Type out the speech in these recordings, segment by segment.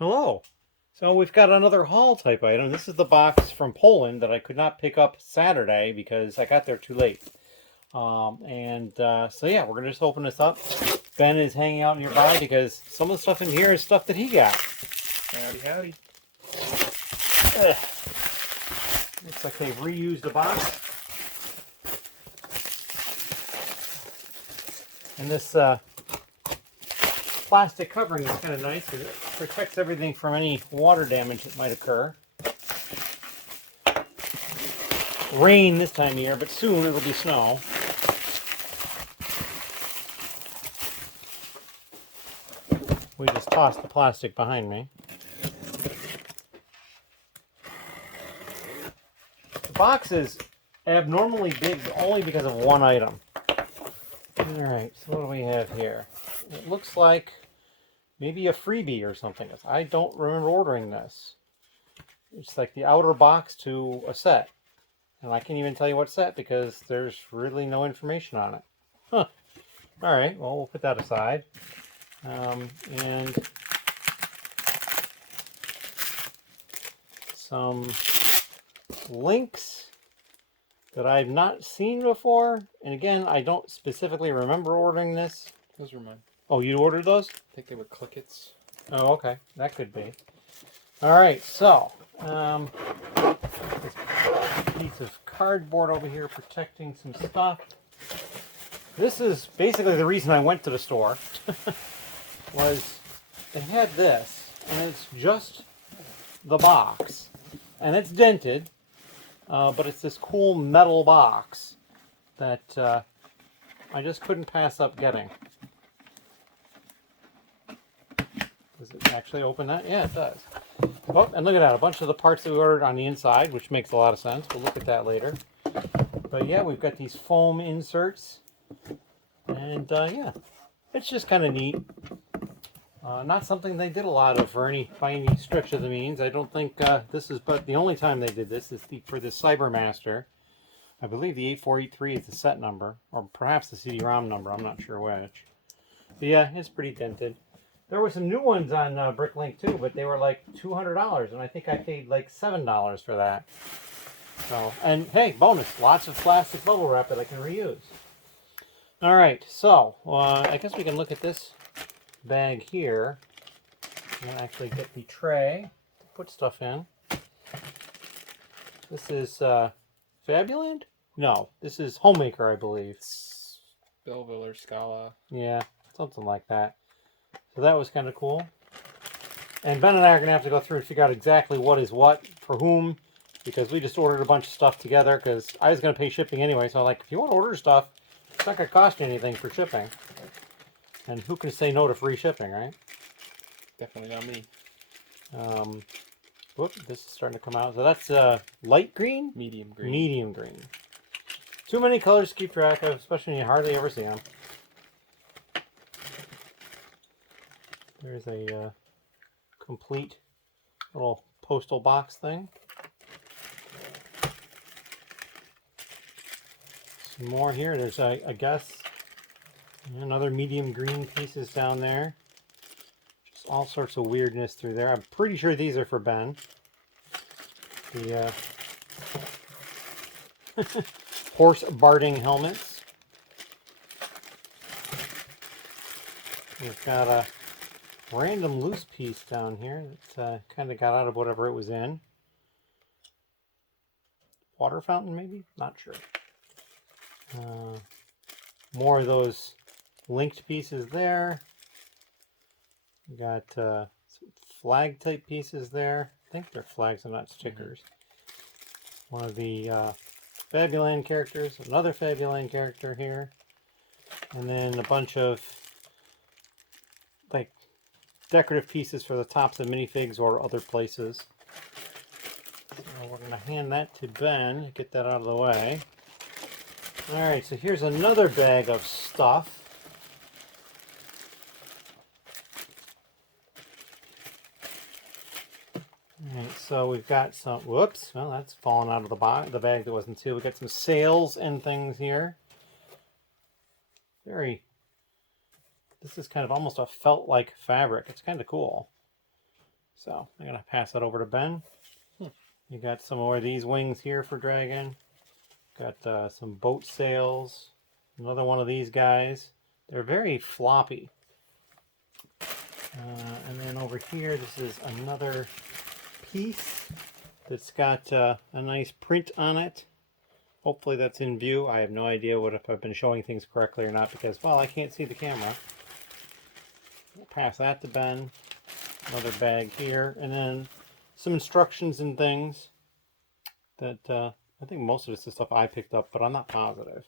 Hello. So we've got another haul type item. This is the box from Poland that I could not pick up Saturday because I got there too late. So yeah, we're gonna just open this up. Ben is hanging out nearby because some of the stuff in here is stuff that he got. Howdy, howdy. Ugh. Looks like they've reused the box. And this plastic covering is kind of nice because it protects everything from any water damage that might occur. Rain this time of year, but soon it'll be snow. We just tossed the plastic behind me. The box is abnormally big only because of one item. Alright, so what do we have here? It looks like maybe a freebie or something. I don't remember ordering this. It's like the outer box to a set. And I can't even tell you what set because there's really no information on it. Huh. Alright, well, we'll put that aside. And some links that I've not seen before. And again, I don't specifically remember ordering this. Those were mine. Oh, you ordered those? I think they were Clickets. Oh, okay. That could be. Alright, so this piece of cardboard over here protecting some stuff. This is basically the reason I went to the store. Was they had this, and it's just the box, and it's dented, but it's this cool metal box that I just couldn't pass up getting. Does it actually open that? Yeah, it does. Oh, and look at that, a bunch of the parts that we ordered on the inside, which makes a lot of sense. We'll look at that later. But yeah, we've got these foam inserts, and yeah, it's just kind of neat. Not something they did a lot of by any stretch of the means. I don't think this is but the only time they did this is for the Cybermaster. I believe the 8483 is the set number, or perhaps the CD-ROM number. I'm not sure which. But yeah, it's pretty dented. There were some new ones on Bricklink too, but they were like $200, and I think I paid like $7 for that. So, and hey, bonus, lots of plastic bubble wrap that I can reuse. All right, so I guess we can look at this bag here and actually get the tray to put stuff in. This is Fabuland? No, this is Homemaker, I believe. Belleville or Scala. Yeah, something like that. So that was kind of cool. And Ben and I are going to have to go through and figure out exactly what is what for whom, because we just ordered a bunch of stuff together because I was going to pay shipping anyway. So I'm like, if you want to order stuff, it's not going to cost you anything for shipping. And who can say no to free shipping, right? Definitely not me. Whoop, this is starting to come out. So that's light green? Medium green. Medium green. Too many colors to keep track of, especially when you hardly ever see them. There's a complete little postal box thing. Some more here. There's, I guess, another medium green pieces down there. Just all sorts of weirdness through there. I'm pretty sure these are for Ben. The horse barding helmets. We've got a random loose piece down here that kind of got out of whatever it was in. Water fountain, maybe? Not sure. More of those linked pieces there. We got some flag type pieces there. I think they're flags and not stickers. One of the Fabuland characters, another Fabuland character here, and then a bunch of like decorative pieces for the tops of minifigs or other places. So we're going to hand that to Ben, get that out of the way. Alright, so here's another bag of stuff. Alright, so we've got some, whoops, well that's fallen out of the bag that wasn't sealed. We've got some sails and things here. This is kind of almost a felt-like fabric. It's kind of cool. So I'm going to pass that over to Ben. Hmm. You got some more of these wings here for Dragon. Got some boat sails. Another one of these guys. They're very floppy. And then over here, this is another piece that's got a nice print on it. Hopefully that's in view. I have no idea if I've been showing things correctly or not because, well, I can't see the camera. We'll pass that to Ben. Another bag here. And then some instructions and things that I think most of this is stuff I picked up, but I'm not positive.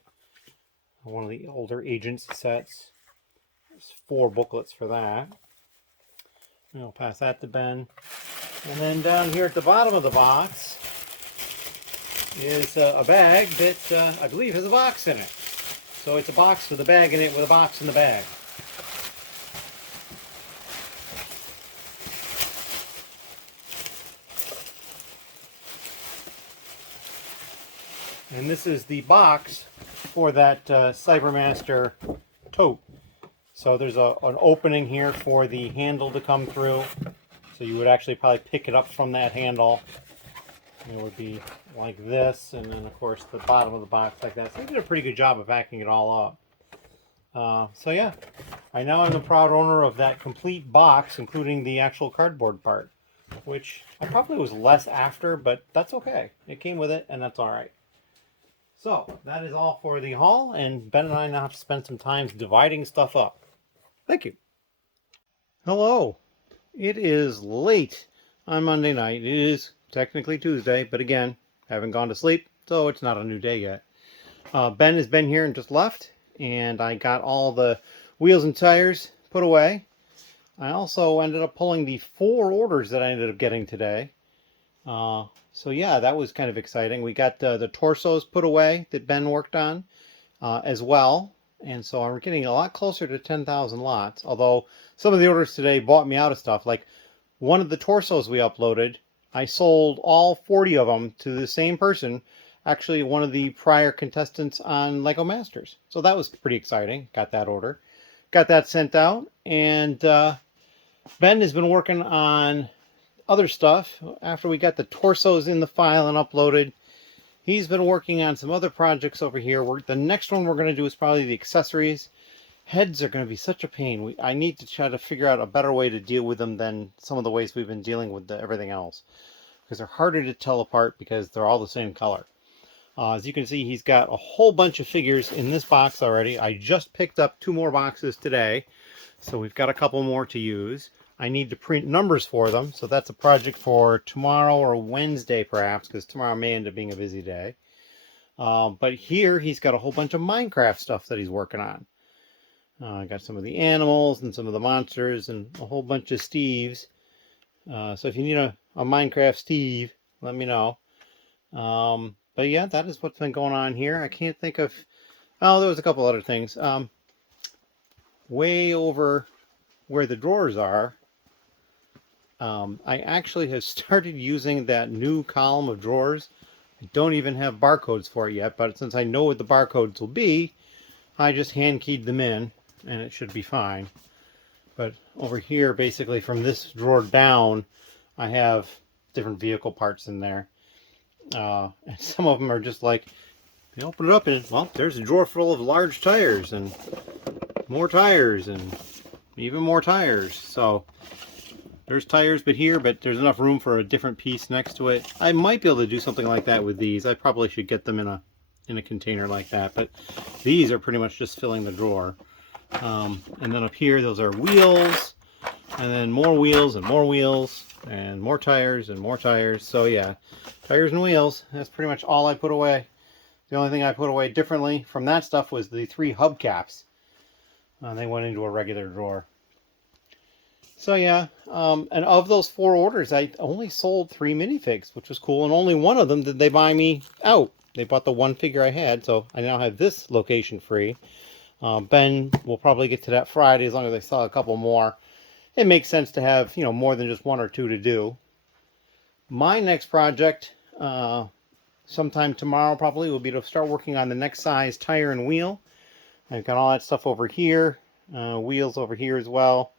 One of the older Agents sets. There's 4 booklets for that. And I'll pass that to Ben. And then down here at the bottom of the box is a bag that I believe has a box in it. So it's a box with a bag in it with a box in the bag. And this is the box for that Cybermaster tote. So there's an opening here for the handle to come through. So you would actually probably pick it up from that handle. It would be like this, and then of course the bottom of the box like that. So they did a pretty good job of packing it all up. So yeah, I now am the proud owner of that complete box, including the actual cardboard part, which I probably was less after, but that's okay. It came with it, and that's all right. So that is all for the haul, and Ben and I now have to spend some time dividing stuff up. Thank you. Hello. It is late on Monday night. It is technically Tuesday, but again, haven't gone to sleep, so it's not a new day yet. Ben has been here and just left, and I got all the wheels and tires put away. I also ended up pulling the 4 orders that I ended up getting today. So yeah, that was kind of exciting. We got the torsos put away that Ben worked on as well. And so I'm getting a lot closer to 10,000 lots. Although some of the orders today bought me out of stuff. Like one of the torsos we uploaded, I sold all 40 of them to the same person. Actually, one of the prior contestants on Lego Masters. So that was pretty exciting. Got that order. Got that sent out. And Ben has been working on other stuff. After we got the torsos in the file and uploaded, he's been working on some other projects over here. The next one we're going to do is probably the accessories. Heads are going to be such a pain. I need to try to figure out a better way to deal with them than some of the ways we've been dealing with everything else. Because they're harder to tell apart because they're all the same color. As you can see, he's got a whole bunch of figures in this box already. I just picked up 2 more boxes today. So we've got a couple more to use. I need to print numbers for them, so that's a project for tomorrow or Wednesday perhaps, because tomorrow may end up being a busy day. But here he's got a whole bunch of Minecraft stuff that he's working on. I got some of the animals and some of the monsters and a whole bunch of Steves. So if you need a Minecraft Steve, let me know. But yeah, that is what's been going on here. I can't think of... Oh, there was a couple other things. Way over where the drawers are, I actually have started using that new column of drawers. I don't even have barcodes for it yet, but since I know what the barcodes will be, I just hand keyed them in and it should be fine. But over here, basically from this drawer down, I have different vehicle parts in there. And some of them are just like, you open it up and, well, there's a drawer full of large tires and more tires and even more tires. So there's tires but there's enough room for a different piece next to it. I might be able to do something like that with these. I probably should get them in a container like that, but these are pretty much just filling the drawer. And then up here, those are wheels, and then more wheels and more wheels and more tires and more tires. So yeah, tires and wheels, that's pretty much all I put away. The only thing I put away differently from that stuff was the 3 hubcaps. They went into a regular drawer. So yeah, and of those 4 orders, I only sold 3 minifigs, which was cool, and only one of them did they buy me out. They bought the one figure I had, so I now have this location free. Ben will probably get to that Friday as long as I sell a couple more. It makes sense to have, more than just 1 or 2 to do. My next project, sometime tomorrow probably, will be to start working on the next size tire and wheel. I've got all that stuff over here, wheels over here as well.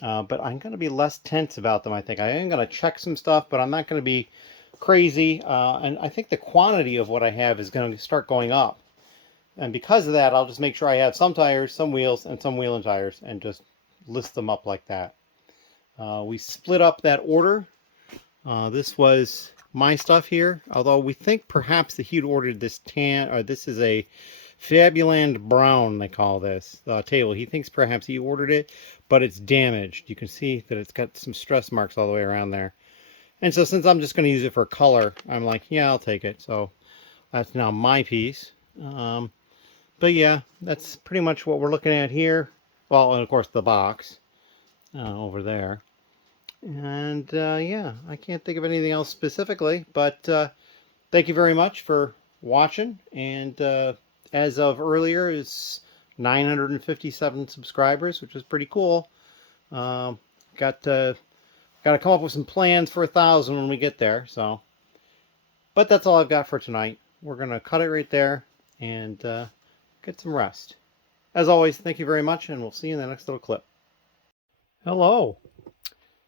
but I'm going to be less tense about them, I think. I am going to check some stuff, but I'm not going to be crazy. And I think the quantity of what I have is going to start going up. And because of that, I'll just make sure I have some tires, some wheels, and some wheel and tires, and just list them up like that. We split up that order. This was my stuff here, although we think perhaps that he'd ordered this tan, or this is a Fabuland Brown, they call this table. He thinks perhaps he ordered it, but it's damaged. You can see that it's got some stress marks all the way around there. And so since I'm just going to use it for color, I'm like, yeah, I'll take it. So that's now my piece. But yeah, that's pretty much what we're looking at here. Well, and of course the box over there. And yeah, I can't think of anything else specifically, but thank you very much for watching. And as of earlier, it's 957 subscribers, which is pretty cool. Got to come up with some plans for 1,000 when we get there. So, but that's all I've got for tonight. We're gonna cut it right there and get some rest. As always, thank you very much, and we'll see you in the next little clip. Hello.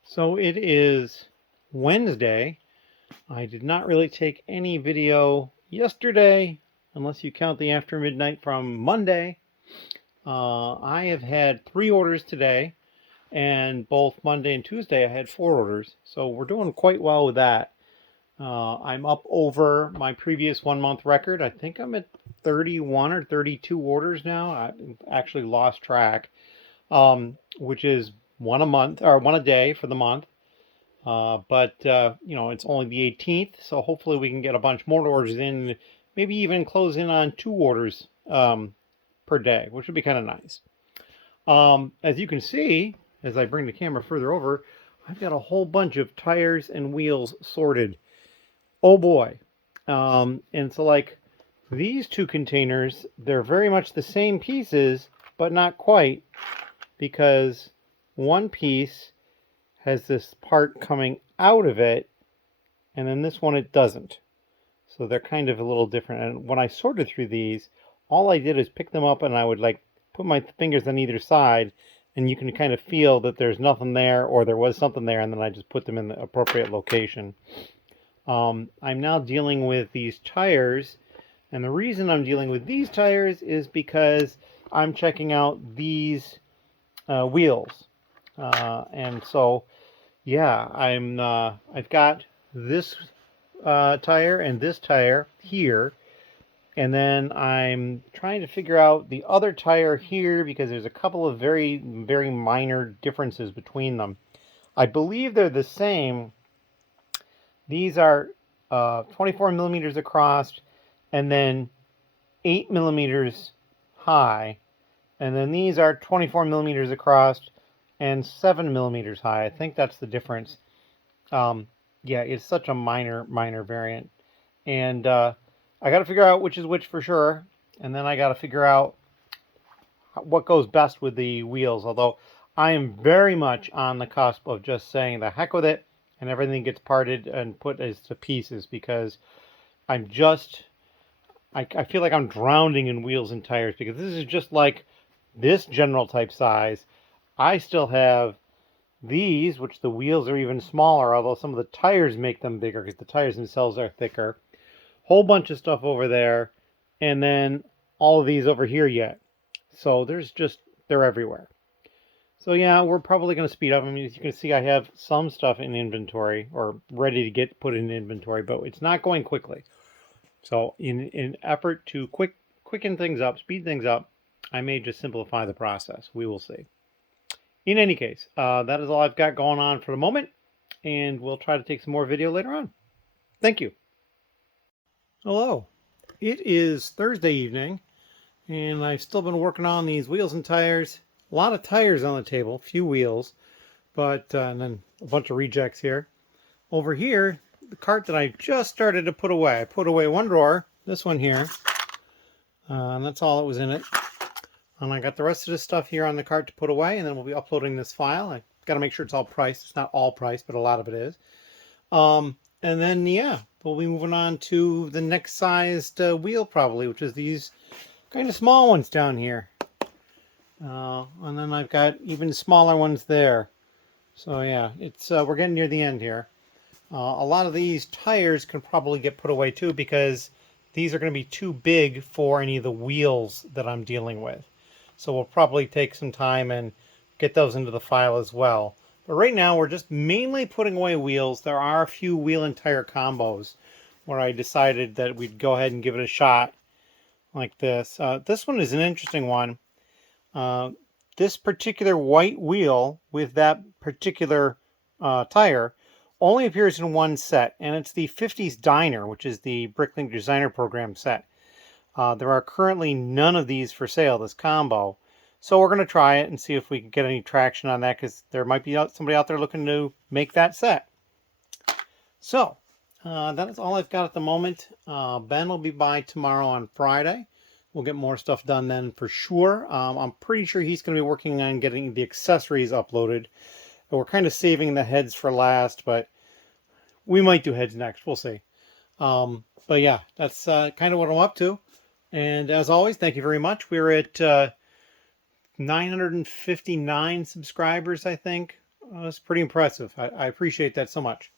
So it is Wednesday. I did not really take any video yesterday, unless you count the after midnight from Monday. I have had 3 orders today, and both Monday and Tuesday I had 4 orders. So we're doing quite well with that. I'm up over my previous 1-month record. I think I'm at 31 or 32 orders now. I actually lost track, which is 1 a month, or 1 a day for the month. But you know, it's only the 18th, so hopefully we can get a bunch more orders in, maybe even close in on 2 orders per day, which would be kind of nice. As you can see, as I bring the camera further over, I've got a whole bunch of tires and wheels sorted. Oh boy. And so like these 2 containers, they're very much the same pieces, but not quite, because one piece has this part coming out of it, and then this one it doesn't. So they're kind of a little different. And when I sorted through these, all I did is pick them up and I would like put my fingers on either side, and you can kind of feel that there's nothing there or there was something there, and then I just put them in the appropriate location. I'm now dealing with these tires, and the reason I'm dealing with these tires is because I'm checking out these wheels. And so yeah, I've got this tire and this tire here, and then I'm trying to figure out the other tire here because there's a couple of very, very minor differences between them. I believe they're the same. These are 24 millimeters across, and then 8 millimeters high, and then these are 24 millimeters across and 7 millimeters high. I think that's the difference. Yeah, it's such a minor variant. And I got to figure out which is which for sure. And then I got to figure out what goes best with the wheels. Although I am very much on the cusp of just saying the heck with it, and everything gets parted and put as to pieces, because I'm just, I feel like I'm drowning in wheels and tires, because this is just like this general type size. I still have these, which the wheels are even smaller, although some of the tires make them bigger because the tires themselves are thicker. Whole bunch of stuff over there, and then all of these over here yet. So there's just, they're everywhere. So yeah, we're probably going to speed up. I mean, as you can see, I have some stuff in inventory, or ready to get put in inventory, but it's not going quickly. So in an effort to quicken things up, speed things up, I may just simplify the process. We will see. In any case, that is all I've got going on for the moment, and we'll try to take some more video later on. Thank you. Hello. It is Thursday evening, and I've still been working on these wheels and tires. A lot of tires on the table, few wheels, but and then a bunch of rejects here. Over here, the cart that I just started to put away. I put away one drawer, this one here, and that's all that was in it. And I got the rest of this stuff here on the cart to put away, and then we'll be uploading this file. I got to make sure it's all priced. It's not all priced, but a lot of it is. And then, yeah, we'll be moving on to the next sized wheel probably, which is these kind of small ones down here. And then I've got even smaller ones there. So yeah, it's we're getting near the end here. A lot of these tires can probably get put away too because these are going to be too big for any of the wheels that I'm dealing with. So we'll probably take some time and get those into the file as well. But right now we're just mainly putting away wheels. There are a few wheel and tire combos where I decided that we'd go ahead and give it a shot like this. This one is an interesting one. This particular white wheel with that particular tire only appears in one set, and it's the 50s Diner, which is the Bricklink Designer Program set. There are currently none of these for sale, this combo. So we're going to try it and see if we can get any traction on that, because there might be somebody out there looking to make that set. So that is all I've got at the moment. Ben will be by tomorrow on Friday. We'll get more stuff done then for sure. I'm pretty sure he's going to be working on getting the accessories uploaded. We're kind of saving the heads for last, but we might do heads next. We'll see. But yeah, that's kind of what I'm up to. And as always, thank you very much. We're at 959 subscribers, I think. That's pretty impressive. I appreciate that so much.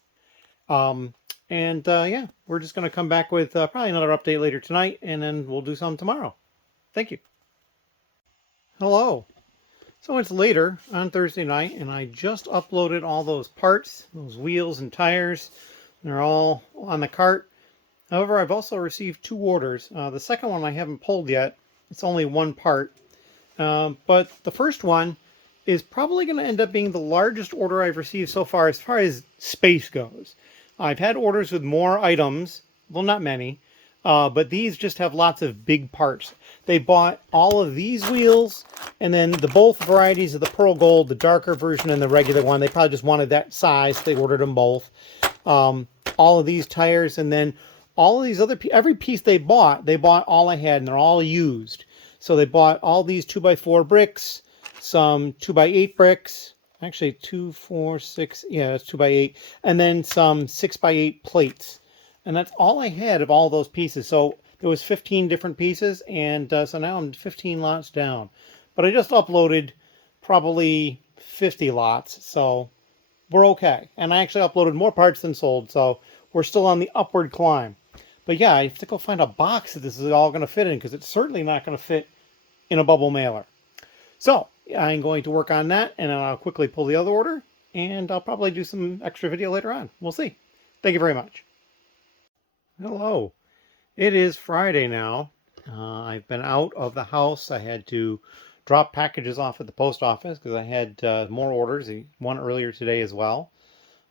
Yeah, we're just going to come back with probably another update later tonight, and then we'll do some tomorrow. Thank you. Hello. So it's later on Thursday night, and I just uploaded all those parts, those wheels and tires. They're all on the cart. However, I've also received 2 orders. The second one I haven't pulled yet. It's only one part. But the first one is probably going to end up being the largest order I've received so far as space goes. I've had orders with more items, well, not many, but these just have lots of big parts. They bought all of these wheels, and then both varieties of the Pearl Gold, the darker version and the regular one. They probably just wanted that size. They ordered them both. All of these tires, and then all of these every piece they bought all I had, and they're all used. So they bought all these 2x4 bricks, some 2x8 bricks, actually 2, 4, 6, yeah, that's 2x8, and then some 6x8 plates. And that's all I had of all those pieces. So there was 15 different pieces, and so now I'm 15 lots down. But I just uploaded probably 50 lots, so we're okay. And I actually uploaded more parts than sold, so we're still on the upward climb. But yeah, I have to go find a box that this is all going to fit in, because it's certainly not going to fit in a bubble mailer. So I'm going to work on that, and then I'll quickly pull the other order, and I'll probably do some extra video later on. We'll see. Thank you very much. Hello. It is Friday now. I've been out of the house. I had to drop packages off at the post office because I had more orders, one earlier today as well.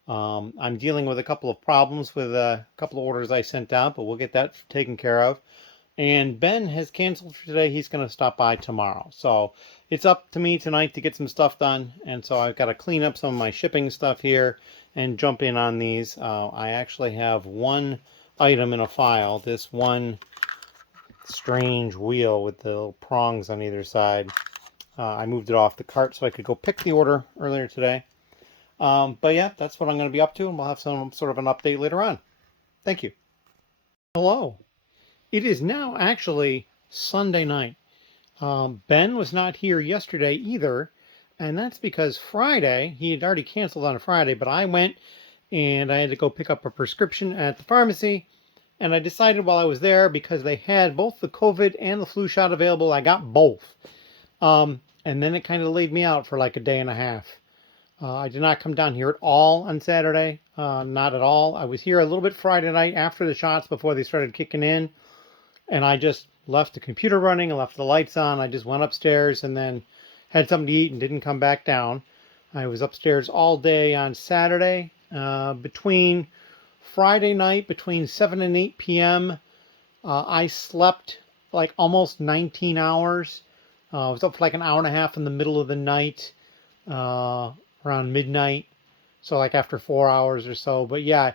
I'm dealing with a couple of problems with a couple of orders I sent out, but we'll get that taken care of. And Ben has canceled for today. He's going to stop by tomorrow. So it's up to me tonight to get some stuff done. And so I've got to clean up some of my shipping stuff here and jump in on these. I actually have one item in a file. This one strange wheel with the little prongs on either side. I moved it off the cart so I could go pick the order earlier today. But yeah, that's what I'm going to be up to. And we'll have some sort of an update later on. Thank you. Hello. It is now actually Sunday night. Ben was not here yesterday either, and that's because Friday, he had already canceled on a Friday, but I went and I had to go pick up a prescription at the pharmacy, and I decided while I was there, because they had both the COVID and the flu shot available, I got both. And then it kind of laid me out for like a day and a half. I did not come down here at all on Saturday, not at all. I was here a little bit Friday night after the shots before they started kicking in. And I just left the computer running and left the lights on. I just went upstairs and then had something to eat and didn't come back down. I was upstairs all day on Saturday. Between Friday night, between 7 and 8 p.m., I slept like almost 19 hours. I was up for like an hour and a half in the middle of the night, around midnight. So like after 4 hours or so. But yeah,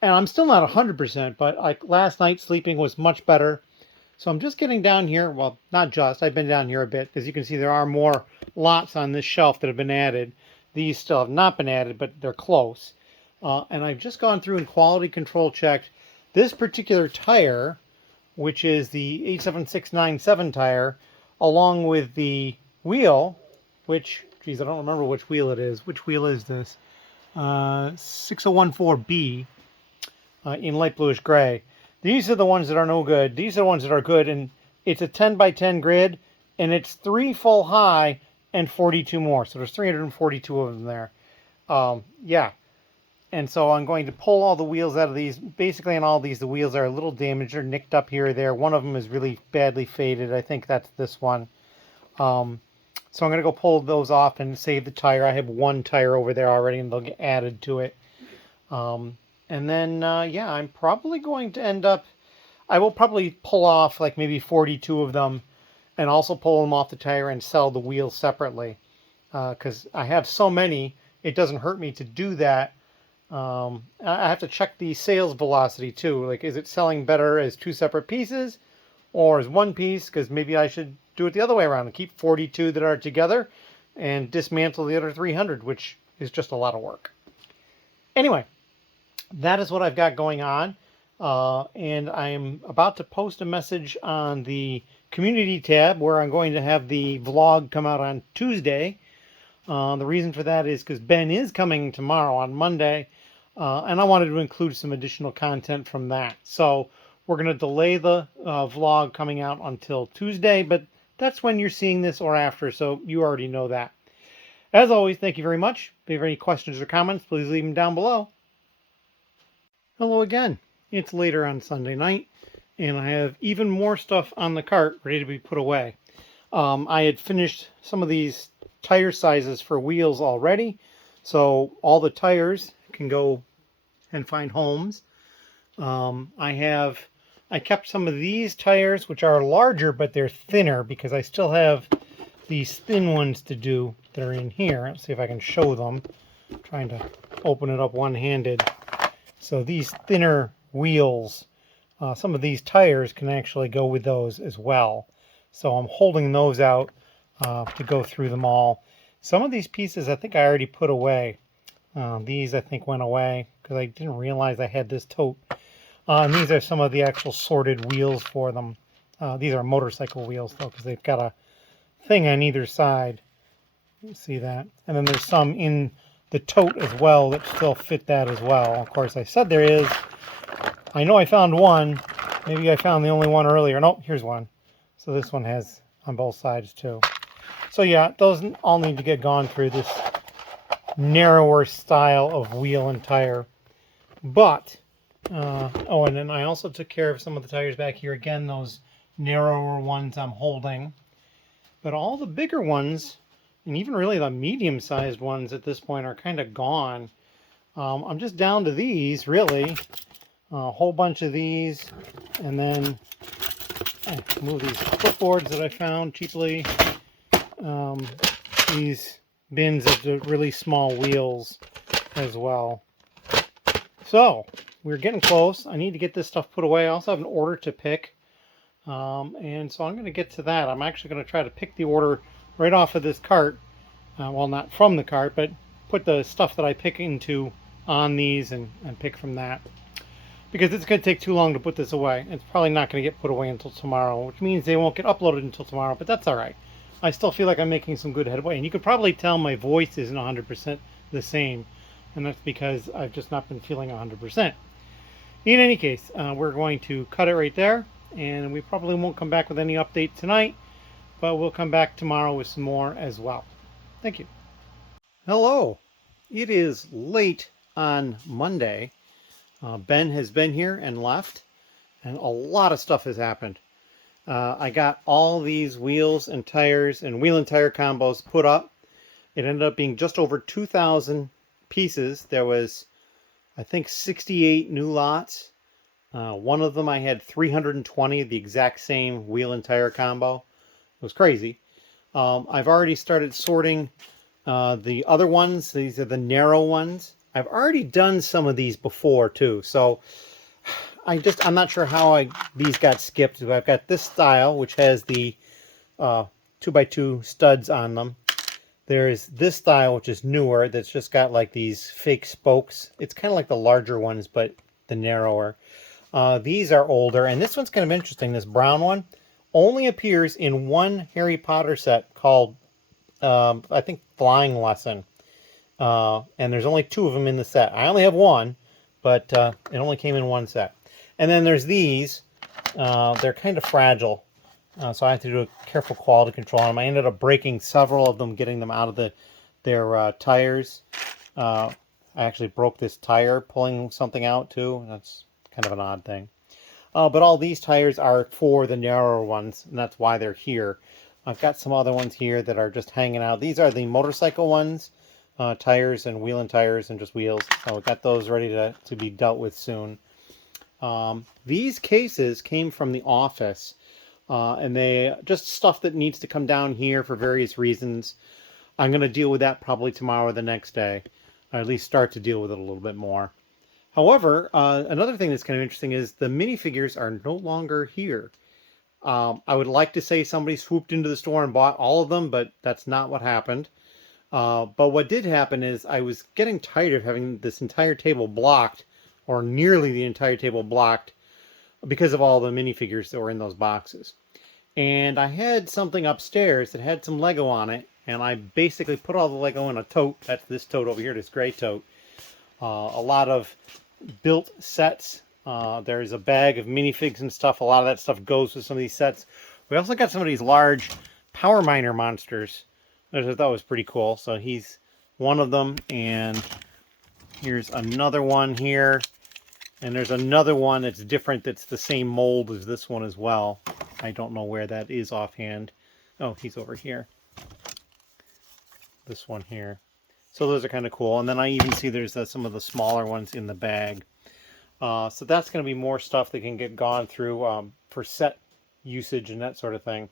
and I'm still not 100%, but like last night sleeping was much better. So I'm just getting down here. Well, not just. I've been down here a bit. As you can see, there are more lots on this shelf that have been added. These still have not been added, but they're close. And I've just gone through and quality control checked this particular tire, which is the 87697 tire, along with the wheel, which geez, I don't remember which wheel it is. Which wheel is this? 6014B in light bluish gray. These are the ones that are no good. These are the ones that are good, and it's a 10 by 10 grid, and it's 3 full high and 42 more. So there's 342 of them there. Yeah. And so I'm going to pull all the wheels out of these. Basically on all these, the wheels are a little damaged or nicked up here or there. One of them is really badly faded. I think that's this one. So I'm going to go pull those off and save the tire. I have one tire over there already, and they'll get added to it. And then, yeah, I'm probably going to end up... I will probably pull off like maybe 42 of them and also pull them off the tire and sell the wheels separately. Because I have so many, it doesn't hurt me to do that. I have to check the sales velocity too. Like, is it selling better as 2 separate pieces or as 1 piece? Because maybe I should do it the other way around and keep 42 that are together and dismantle the other 300, which is just a lot of work. Anyway, that is what I've got going on. And I'm about to post a message on the community tab where I'm going to have the vlog come out on Tuesday. The reason for that is because Ben is coming tomorrow on Monday, and I wanted to include some additional content from that. So we're going to delay the vlog coming out until Tuesday, but that's when you're seeing this or after, so you already know that. As always, thank you very much. If you have any questions or comments, please leave them down below. Hello again. It's later on Sunday night, and I have even more stuff on the cart ready to be put away. I had finished some of these tire sizes for wheels already, so all the tires can go and find homes. I kept some of these tires, which are larger, but they're thinner because I still have these thin ones to do that are in here. Let's see if I can show them. I'm trying to open it up one-handed. So these thinner wheels, some of these tires can actually go with those as well. So I'm holding those out to go through them all. Some of these pieces I think I already put away. These I think went away because I didn't realize I had this tote. And these are some of the actual sorted wheels for them. These are motorcycle wheels though, because they've got a thing on either side. You see that? And then there's some in the tote as well that still fit that as well. Of course, I said there is. I know I found one. Maybe I found the only one earlier. Nope, here's one. So this one has on both sides too. So yeah, those all need to get gone through this narrower style of wheel and tire. But, oh, and then I also took care of some of the tires back here. Again, those narrower ones I'm holding. But all the bigger ones, and even really the medium-sized ones at this point, are kind of gone. I'm just down to these, really. A whole bunch of these. And then I move these clipboards that I found cheaply. These bins of the really small wheels as well. So, we're getting close. I need to get this stuff put away. I also have an order to pick. And so I'm going to get to that. I'm actually going to try to pick the order right off of this cart. Well, not from the cart, but put the stuff that I pick into on these and pick from that. Because it's going to take too long to put this away. It's probably not going to get put away until tomorrow, which means they won't get uploaded until tomorrow, but that's all right. I still feel like I'm making some good headway. And you can probably tell my voice isn't 100% the same. And that's because I've just not been feeling 100%. In any case, we're going to cut it right there. And we probably won't come back with any update tonight. But we'll come back tomorrow with some more as well. Thank you. Hello. It is late on Monday. Ben has been here and left. And a lot of stuff has happened. I got all these wheels and tires and wheel and tire combos put up. It ended up being just over 2,000 pieces. There was, I think, 68 new lots. One of them I had 320, the exact same wheel and tire combo. It was crazy. I've already started sorting the other ones. These are the narrow ones. I've already done some of these before too. So I'm not sure how these got skipped. I've got this style, which has the 2x2 studs on them. There's this style, which is newer, that's just got like these fake spokes. It's kind of like the larger ones, but the narrower. These are older, and this one's kind of interesting. This brown one only appears in one Harry Potter set called I think, flying lesson. And there's only 2 of them in the set. I only have 1, but it only came in 1 set. And then there's these. They're kind of fragile, so I have to do a careful quality control on them. I ended up breaking several of them, getting them out of their tires. I actually broke this tire pulling something out too. That's kind of an odd thing. But all these tires are for the narrower ones, and that's why they're here. I've got some other ones here that are just hanging out. These are the motorcycle ones, tires and wheel and tires and just wheels. So I've got those ready to be dealt with soon. These cases came from the office, and they just stuff that needs to come down here for various reasons. I'm going to deal with that probably tomorrow or the next day, or at least start to deal with it a little bit more. However, another thing that's kind of interesting is the minifigures are no longer here. I would like to say somebody swooped into the store and bought all of them, but that's not what happened. But what did happen is I was getting tired of having this entire table blocked, or nearly the entire table blocked, because of all the minifigures that were in those boxes. And I had something upstairs that had some Lego on it, and I basically put all the Lego in a tote. That's this tote over here, this gray tote. A lot of built sets. There's a bag of minifigs and stuff. A lot of that stuff goes with some of these sets. We also got some of these large power miner monsters, which I thought was pretty cool. So he's one of them, and here's another one here. And there's another one that's different, that's the same mold as this one as well. I don't know where that is offhand. Oh, he's over here. This one here. So those are kind of cool. And then I even see there's some of the smaller ones in the bag. So that's going to be more stuff that can get gone through for set usage and that sort of thing.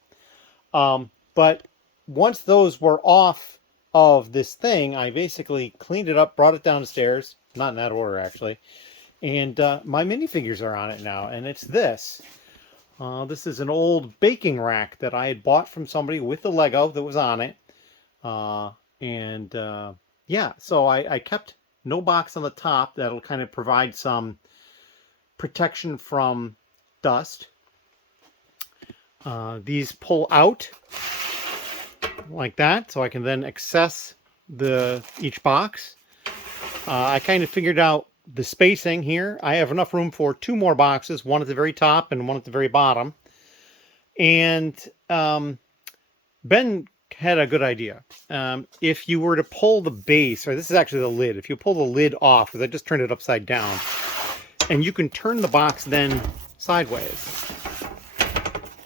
But once those were off of this thing, I basically cleaned it up, brought it downstairs. Not in that order, actually. And my minifigures are on it now. And it's this. This is an old baking rack that I had bought from somebody with the Lego that was on it. Yeah, so I kept no box on the top. That'll kind of provide some protection from dust. These pull out like that, so I can then access each box. I kind of figured out the spacing here. I have enough room for 2 more boxes, one at the very top and one at the very bottom. And Ben had a good idea. If you were to pull the base, or this is actually the lid, if you pull the lid off, because I just turned it upside down, and you can turn the box then sideways,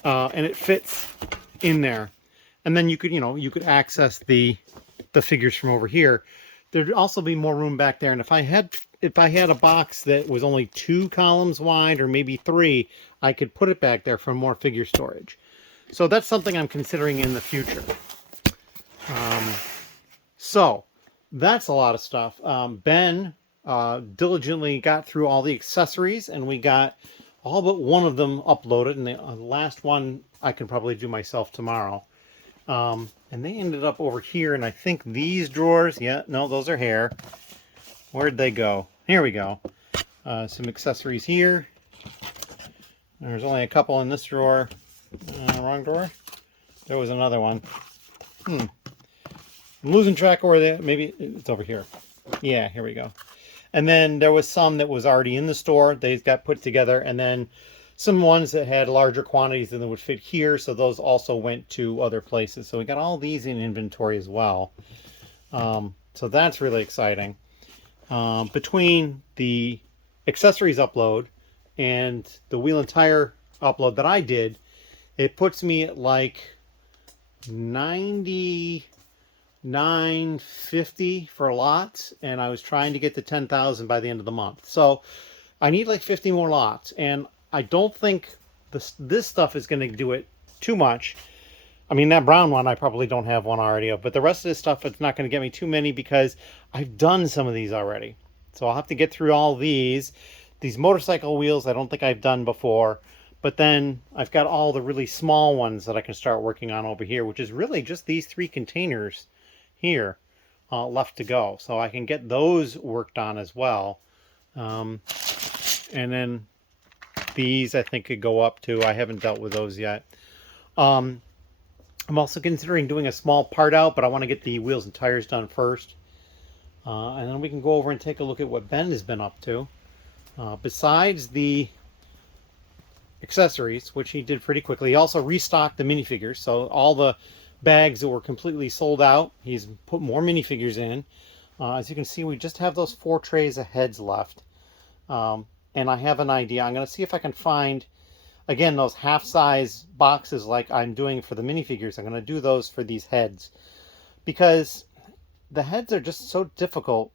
and it fits in there. And then you could access the figures from over here. There'd also be more room back there. And if I had a box that was only 2 columns wide, or maybe 3, I could put it back there for more figure storage. So that's something I'm considering in the future. So that's a lot of stuff. Ben diligently got through all the accessories, and we got all but one of them uploaded, and the last one I can probably do myself tomorrow. And they ended up over here, and I think these drawers, yeah, no, those are hair. Where'd they go? Here we go. Some accessories here. There's only a couple in this drawer. Wrong drawer? There was another one. I'm losing track over there. Maybe it's over here. Yeah, here we go. And then there was some that was already in the store. They got put together, and then some ones that had larger quantities than would fit here, so those also went to other places. So we got all these in inventory as well. So that's really exciting. Between the accessories upload and the wheel and tire upload that I did, it puts me at like 99.50 for lots, and I was trying to get to 10,000 by the end of the month. So I need like 50 more lots, and I don't think this stuff is going to do it too much. I mean, that brown one, I probably don't have one already of, but the rest of this stuff, it's not going to get me too many because I've done some of these already. So I'll have to get through all these. These motorcycle wheels, I don't think I've done before. But then I've got all the really small ones that I can start working on over here, which is really just these 3 containers here left to go. So I can get those worked on as well. And then these I think could go up too. I haven't dealt with those yet. I'm also considering doing a small part out, but I want to get the wheels and tires done first. And then we can go over and take a look at what Ben has been up to. Besides the accessories, which he did pretty quickly, he also restocked the minifigures. So all the bags that were completely sold out, he's put more minifigures in. As you can see, we just have those 4 trays of heads left. And I have an idea. I'm going to see if I can find, again, those half-size boxes like I'm doing for the minifigures. I'm going to do those for these heads. Because the heads are just so difficult.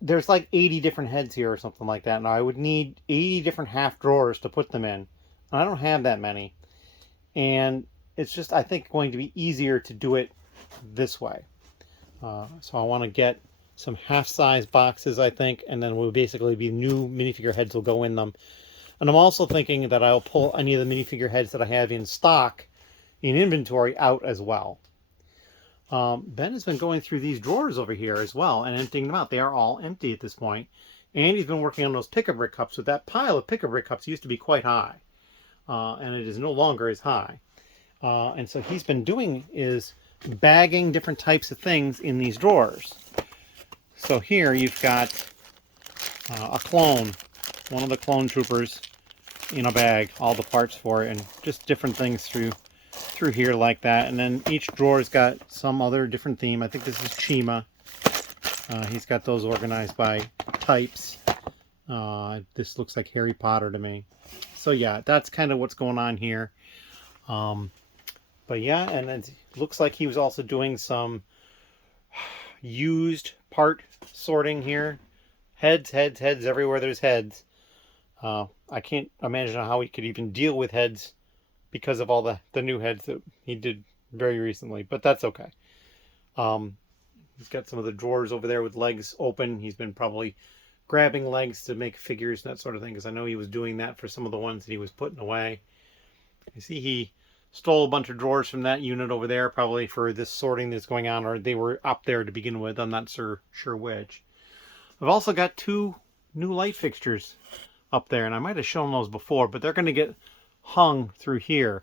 There's like 80 different heads here or something like that. Now I would need 80 different half drawers to put them in. And I don't have that many. And it's just, I think, going to be easier to do it this way. So I want to get some half-size boxes, I think, and then will basically be new minifigure heads will go in them. And I'm also thinking that I'll pull any of the minifigure heads that I have in stock in inventory out as well. Ben has been going through these drawers over here as well and emptying them out. They are all empty at this point. And he's been working on those pick-a-brick cups. So that pile of pick-a-brick cups used to be quite high. And it is no longer as high. And so he's been doing is bagging different types of things in these drawers. So here you've got a clone, one of the clone troopers in a bag, all the parts for it, and just different things through here like that. And then each drawer's got some other different theme. I think this is Chima. He's got those organized by types. This looks like Harry Potter to me. So yeah, that's kind of what's going on here. But yeah, and it looks like he was also doing some used part sorting here. Heads everywhere there's heads. I can't imagine how he could even deal with heads because of all the new heads that he did very recently, but that's okay. He's got some of the drawers over there with legs open. He's been probably grabbing legs to make figures and that sort of thing, because I know he was doing that for some of the ones that he was putting away. You see he stole a bunch of drawers from that unit over there, probably for this sorting that's going on, or they were up there to begin with. I'm not sure which. I've also got 2 new light fixtures up there, and I might have shown those before, but they're going to get hung through here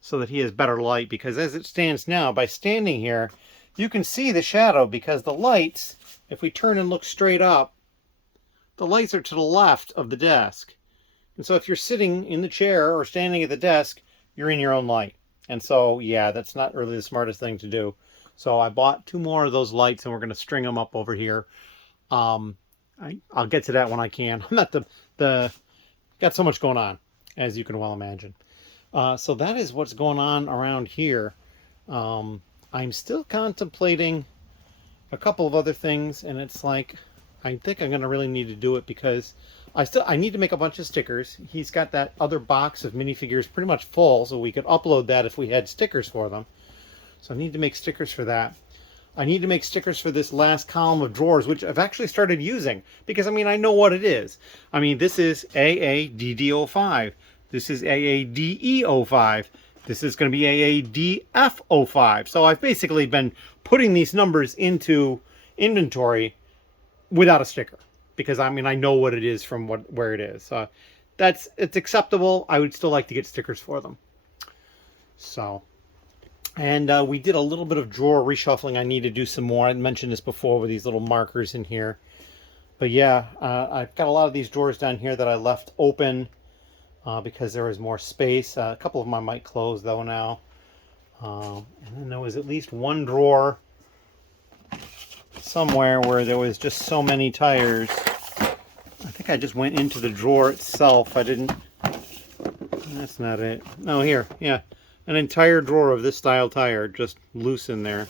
so that he has better light, because as it stands now, by standing here, you can see the shadow, because the lights, if we turn and look straight up, the lights are to the left of the desk. And so if you're sitting in the chair or standing at the desk, you're in your own light. And so, yeah, that's not really the smartest thing to do. So I bought 2 more of those lights, and we're going to string them up over here. I'll get to that when I can. I'm not got so much going on, as you can well imagine. So that is what's going on around here. I'm still contemplating a couple of other things, and it's like, I think I'm going to really need to do it, because I need to make a bunch of stickers. He's got that other box of minifigures pretty much full, so we could upload that if we had stickers for them. So I need to make stickers for that. I need to make stickers for this last column of drawers, which I've actually started using, because, I mean, I know what it is. I mean, this is AADD05. This is AADE05. This is going to be AADF05. So I've basically been putting these numbers into inventory without a sticker, because, I mean, I know what it is from where it is. It's acceptable. I would still like to get stickers for them. So... And we did a little bit of drawer reshuffling. I need to do some more. I mentioned this before with these little markers in here. But yeah, I've got a lot of these drawers down here that I left open because there was more space. A couple of them I might close though now. And then there was at least one drawer somewhere where there was just so many tires. I think I just went into the drawer itself. I didn't... That's not it. No, here. Yeah. An entire drawer of this style tire just loose in there.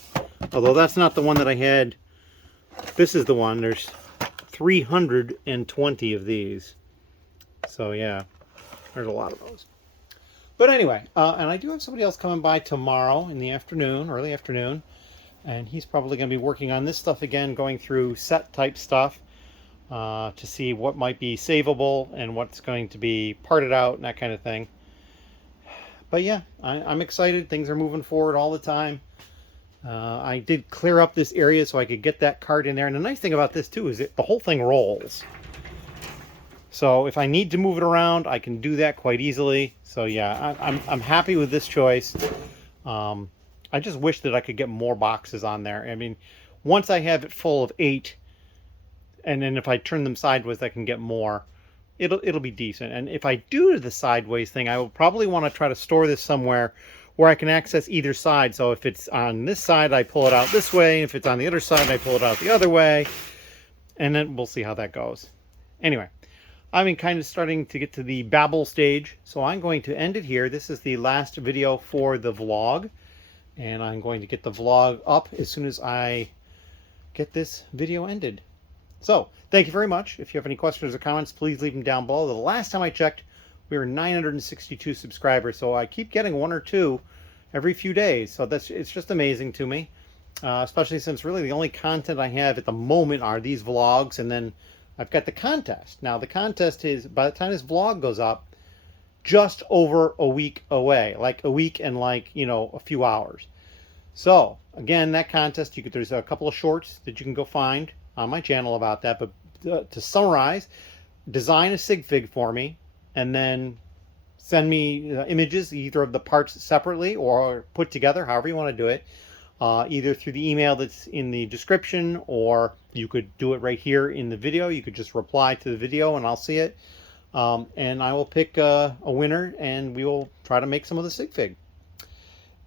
Although that's not the one that I had. This is the one. There's 320 of these. So yeah, there's a lot of those. But anyway, and I do have somebody else coming by tomorrow in the afternoon, early afternoon. And he's probably going to be working on this stuff again, going through set type stuff to see what might be savable and what's going to be parted out and that kind of thing. But yeah, I'm excited. Things are moving forward all the time. I did clear up this area so I could get that cart in there. And the nice thing about this too is the whole thing rolls. So if I need to move it around, I can do that quite easily. So yeah, I'm happy with this choice. I just wish that I could get more boxes on there. I mean, once I have it full of 8, and then if I turn them sideways, I can get more. It'll be decent. And if I do the sideways thing, I will probably want to try to store this somewhere where I can access either side. So if it's on this side, I pull it out this way. If it's on the other side, I pull it out the other way. And then we'll see how that goes. Anyway, I'm kind of starting to get to the babble stage, so I'm going to end it here. This is the last video for the vlog, and I'm going to get the vlog up as soon as I get this video ended. So, thank you very much. If you have any questions or comments, please leave them down below. The last time I checked, we were 962 subscribers, so I keep getting 1 or 2 every few days. So it's just amazing to me, especially since really the only content I have at the moment are these vlogs, and then I've got the contest. Now, the contest is, by the time this vlog goes up, just over a week away. Like a week and like, a few hours. So, again, that contest, there's a couple of shorts that you can go find on my channel about that. But to summarize, design a sig fig for me, and then send me images, either of the parts separately or put together, however you want to do it. Either through the email that's in the description, or you could do it right here in the video. You could just reply to the video and I'll see it. And I will pick a winner, and we will try to make some of the sig fig.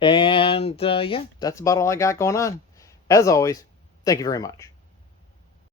And yeah, that's about all I got going on. As always, thank you very much.